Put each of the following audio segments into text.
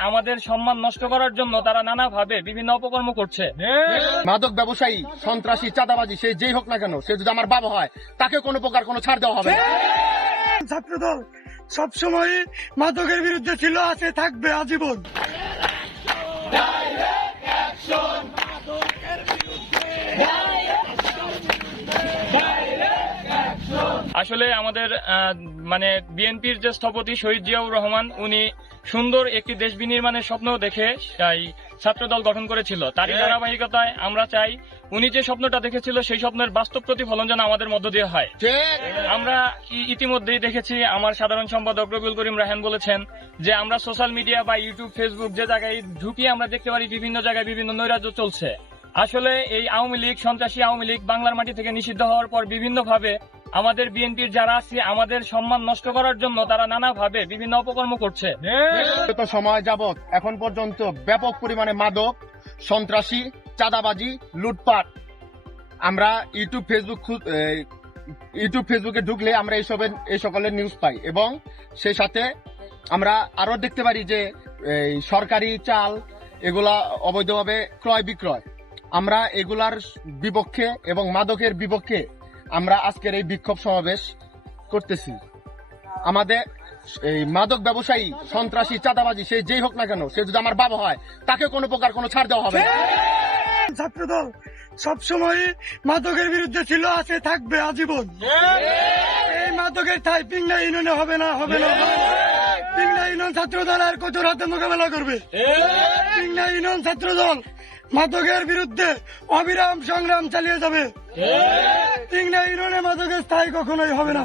আমাদের সম্মান নষ্ট করার জন্য তারা নানাভাবে বিভিন্ন অপকর্ম করছে মাদক ব্যবসায়ী সন্ত্রাসী চাঁদাবাজি সে যেই হোক না কেন সে যদি আমার বাবা হয় তাকে কোনো প্রকার কোনো ছাড় দেওয়া হবে না। ছাত্রদল সবসময় মাদকের বিরুদ্ধে ছিল আছে থাকবে আজীবন আসলে আমাদের মানে বিএনপির যে স্থপতি শহীদ জিয়াউর রহমান উনি সুন্দর একটি দেশ বিনির্মাণের স্বপ্ন দেখে এই ছাত্রদল গঠন করেছিল। তারই ধারাবাহিকতায় আমরা চাই উনি যে স্বপ্নটা দেখেছিল সেই স্বপ্নের বাস্তব প্রতিফলন যেন আমাদের মধ্য দিয়ে হয়। আমরা ইতিমধ্যেই দেখেছি আমার সাধারণ সম্পাদক রবিউল করিম রাহান বলেছেন যে আমরা সোশ্যাল মিডিয়া বা ইউটিউব ফেসবুক যে জায়গায় ঢুকি আমরা দেখতে পারি বিভিন্ন জায়গায় বিভিন্ন নৈরাজ্য চলছে। আসলে এই আওয়ামী লীগ সন্ত্রাসী আওয়ামী লীগ বাংলার মাটি থেকে নিষিদ্ধ হওয়ার পর বিভিন্নভাবে আমাদের বিএনপির যারা আছে, আমাদের সম্মান নষ্ট করার জন্য তারা নানাভাবে বিভিন্ন অপকর্ম করছে। সময় যাবৎ এখন পর্যন্ত ব্যাপক পরিমাণে মাদক, সন্ত্রাসী, চাঁদাবাজি, লুটপাট। আমরা ইউটিউব, ফেসবুক ইউটিউব, ফেসবুকে ঢুকলে আমরা এইসবের, এই সকলের নিউজ পাই এবং সেই সাথে আমরা আরও দেখতে পারি যে, এই সরকারি চাল এগুলা অবৈধভাবে ক্রয় বিক্রয় আমরা এগুলার বিপক্ষে এবং মাদকের বিপক্ষে আমরা আজকের এই বিক্ষোভ সমাবেশ করতেছি। আমাদের এই মাদক ব্যবসায়ী সন্ত্রাসী চাঁদাবাজি সে যেই হোক না কেন সে যদি আমার বাবা হয় তাকে কোনো প্রকার কোনো ছাড় দেওয়া হবে। ছাত্রদল সবসময় মাদকের বিরুদ্ধে ছিল আছে থাকবে আজীবন। এই মাদকের ঠাই পিংলা ইউনিয়নে হবে না হবে না। হবে না। পিংলা ইউনিয়ন ছাত্রদল আর কত রাতে মোকাবেলা করবে? পিংলা ইউনিয়ন ছাত্রদল মাদকের বিরুদ্ধে অবিরাম সংগ্রাম চালিয়ে যাবে। পিংলা ইউনিয়নে মাদকের স্থায়ী কখনোই হবে না।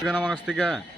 আমার কাছ থেকে।